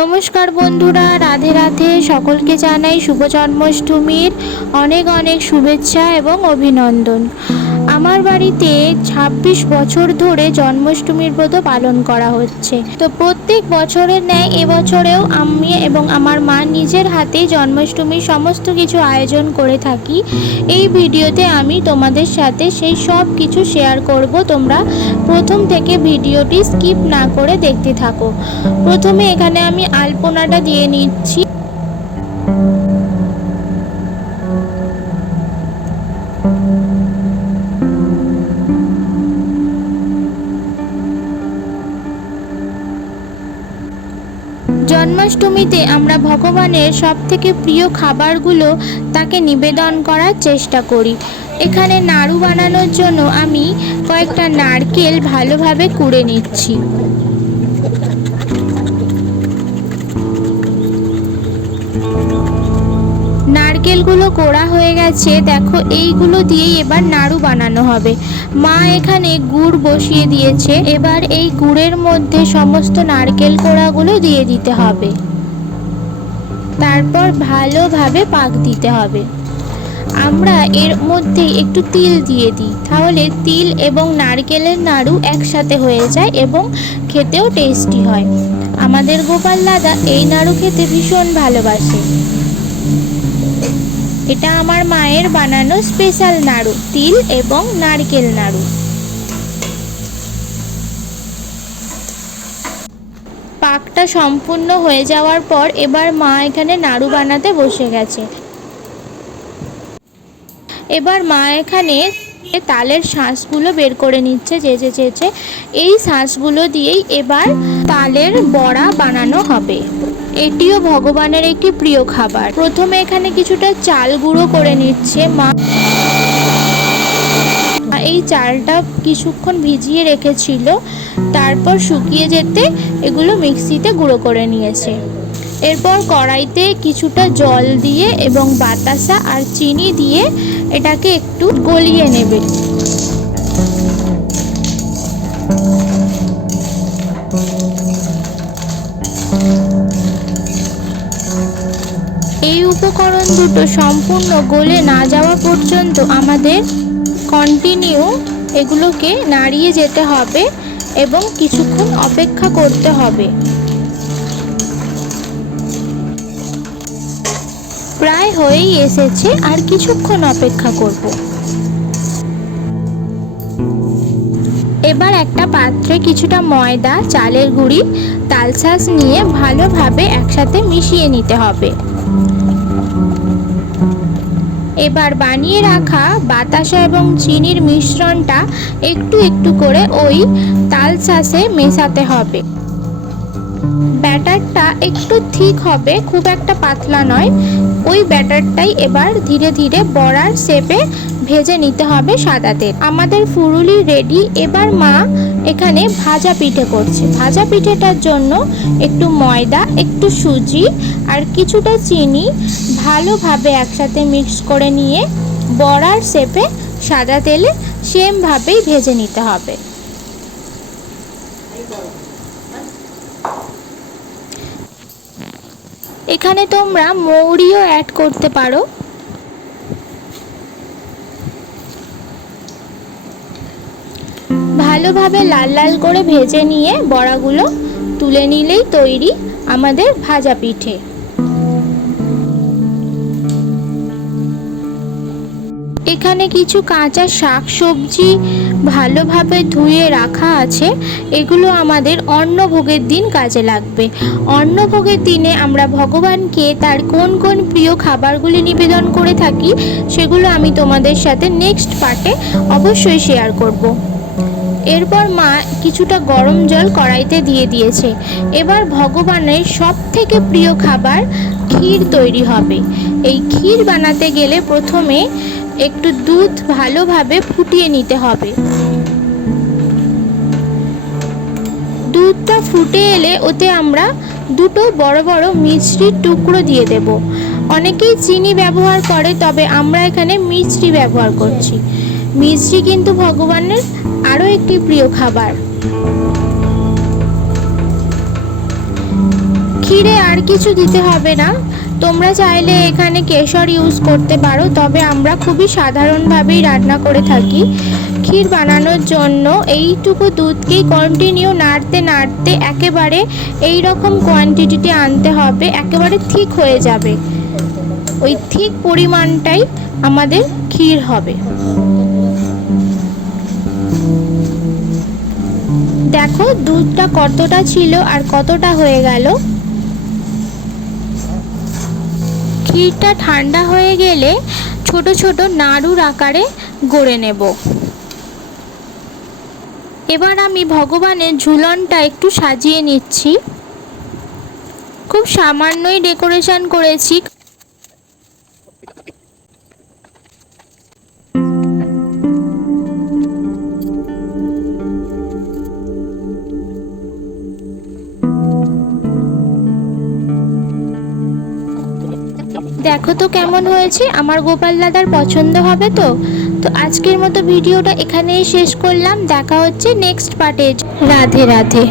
নমস্কার বন্ধুরা, রাধে রাধে। সকলকে জানাই শুভ জন্মাষ্টমীর অনেক অনেক শুভেচ্ছা এবং অভিনন্দন। আমার বাড়িতে ২৬ বছর ধরে জন্মাষ্টমীর ব্রত পালন করা হচ্ছে। তো প্রত্যেক বছরের ন্যায় এবছরেও আমি এবং আমার মা নিজের হাতে জন্মাষ্টমীর সমস্ত কিছু আয়োজন করে থাকি। এই ভিডিওতে আমি তোমাদের সাথে সেই সব কিছু শেয়ার করব। তোমরা প্রথম থেকে ভিডিওটি স্কিপ না করে দেখতে থাকো। প্রথমে এখানে আমি আলপনাটা দিয়ে নিচ্ছি। জন্মাষ্টমীতে আমরা ভগবানের সবথেকে প্রিয় খাবারগুলো তাকে নিবেদন করার চেষ্টা করি। এখানে নাড়ু বানানোর জন্য আমি কয়েকটা নারকেল ভালোভাবে কুড়ে নিচ্ছি। নারকেলগুলো কোড়া হয়ে গেছে, দেখো এইগুলো দিয়েই এবার নাড়ু বানানো হবে। মা এখানে গুড় বসিয়ে দিয়েছে। এবার এই গুড়ের মধ্যে সমস্ত নারকেল কোড়াগুলো দিয়ে দিতে হবে, তারপর ভালোভাবে পাক দিতে হবে। আমরা এর মধ্যে একটু তিল দিয়ে দিই, তাহলে তিল এবং নারকেলের নাড়ু একসাথে হয়ে যায় এবং খেতেও টেস্টি হয়। আমাদের গোপাল দাদা এই নাড়ু খেতে ভীষণ ভালোবাসে। এটা আমার মায়ের বানানো স্পেশাল নাড়ু, তিল এবং নারকেল নাড়ু। পাকটা সম্পূর্ণ হয়ে যাওয়ার পর এবার মা এখানে নাড়ু বানাতে বসে গেছে। এবার মা এখানে তালের শাঁসগুলো বের করে নিচ্ছে চেঁচে। এই শাঁসগুলো দিয়েই এবার তালের বড়া বানানো হবে। এটিও ভগবানের একটি প্রিয় খাবার। প্রথমে এখানে কিছুটা চাল গুঁড়ো করে নিচ্ছে মা। এই চালটা কিছুক্ষণ ভিজিয়ে রেখেছিল, তারপর শুকিয়ে যেতে এগুলো মিক্সিতে গুঁড়ো করে নিয়েছে। এরপর কড়াইতে কিছুটা জল দিয়ে এবং বাতাসা আর চিনি দিয়ে এটাকে একটু গলিয়ে নেবে। এই উপকরণ দুটো সম্পূর্ণ গলে না যাওয়া পর্যন্ত আমাদের কন্টিনিউ এগুলোকে নাড়িয়ে যেতে হবে এবং কিছুক্ষণ অপেক্ষা করতে হবে। প্রায় হয়েই এসেছে, আর কিছুক্ষণ অপেক্ষা করব। এবার একটা পাত্রে কিছুটা ময়দা, চালের গুঁড়ি, তালশাঁস নিয়ে ভালোভাবে একসাথে মিশিয়ে নিতে হবে। এবার বানিয়ে রাখা বাতাসা এবং চিনির মিশ্রণটা একটু একটু করে ওই তালশাঁসে মেশাতে হবে। ব্যাটারটা একটু ঠিক হবে, খুব একটা পাতলা নয়। ওই ব্যাটারটাই এবার ধীরে ধীরে বড়ার শেপে ভেজে নিতে হবে সাদা তেল। আমাদের ফুরুলি রেডি। এবার মা এখানে ভাজা পিঠে করছে। ভাজা পিঠেটার জন্য একটু ময়দা, একটু সুজি আর কিছুটা চিনি ভালোভাবে একসাথে মিক্স করে নিয়ে বড়ার শেপে সাদা তেলে সেমভাবেই ভেজে নিতে হবে। এখানে তোমরা মৌরিও অ্যাড করতে পারো। ভালোভাবে লাল লাল করে ভেজে নিয়ে বড়াগুলো তুলে নিলেই তৈরি আমাদের ভাজা পিঠে। এখানে কিছু কাঁচা শাক সবজি ভালোভাবে ধুয়ে রাখা আছে। এগুলো আমাদের অন্নভোগের দিন কাজে লাগবে। অন্নভোগের দিনে আমরা ভগবানকে তার কোন কোন প্রিয় খাবারগুলি নিবেদন করে থাকি সেগুলো আমি তোমাদের সাথে নেক্সট পার্টে অবশ্যই শেয়ার করব। এরপর মা কিছুটা গরম জল কড়াইতে দিয়ে দিয়েছে। এবার ভগবানের সব থেকে প্রিয় খাবার ক্ষীর তৈরি হবে। এই ক্ষীর বানাতে গেলে প্রথমে একটু দুধ ভালোভাবে ফুটিয়ে নিতে হবে। দুধটা ফুটে এলে ওতে আমরা দুটো বড় বড় মিছরির টুকরো দিয়ে দেব। অনেকেই চিনি ব্যবহার করে, তবে আমরা এখানে মিছরি ব্যবহার করছি। মিছরি কিন্তু ভগবানের আরও একটি প্রিয় খাবার। ক্ষীরে আর কিছু দিতে হবে না, তোমরা চাইলে এখানে কেশর ইউজ করতে পারো, তবে আমরা খুবই সাধারণভাবেই রান্না করে থাকি। ক্ষীর বানানোর জন্য এইটুকু দুধকেই কন্টিনিউ নাড়তে নাড়তে একেবারে এই রকম কোয়ান্টিটিতে আনতে হবে, একেবারে থিক হয়ে যাবে। ওই থিক পরিমাণটাই আমাদের ক্ষীর হবে। দেখো দুধটা কতটা ছিল আর কতটা হয়ে গেল। ক্ষীরটা ঠান্ডা হয়ে গেলে ছোট ছোট নাড়ুর আকারে গড়ে নেব। এবার আমি ভগবানের ঝুলনটা একটু সাজিয়ে নিচ্ছি। খুব সামান্যই ডেকোরেশন করেছি। দেখো তো কেমন হয়েছে, আমার গোপাল দাদার পছন্দ হবে তো। তো আজকের মতো ভিডিওটা এখানেই শেষ করলাম, দেখা হচ্ছে নেক্সট পার্টে। রাধে রাধে।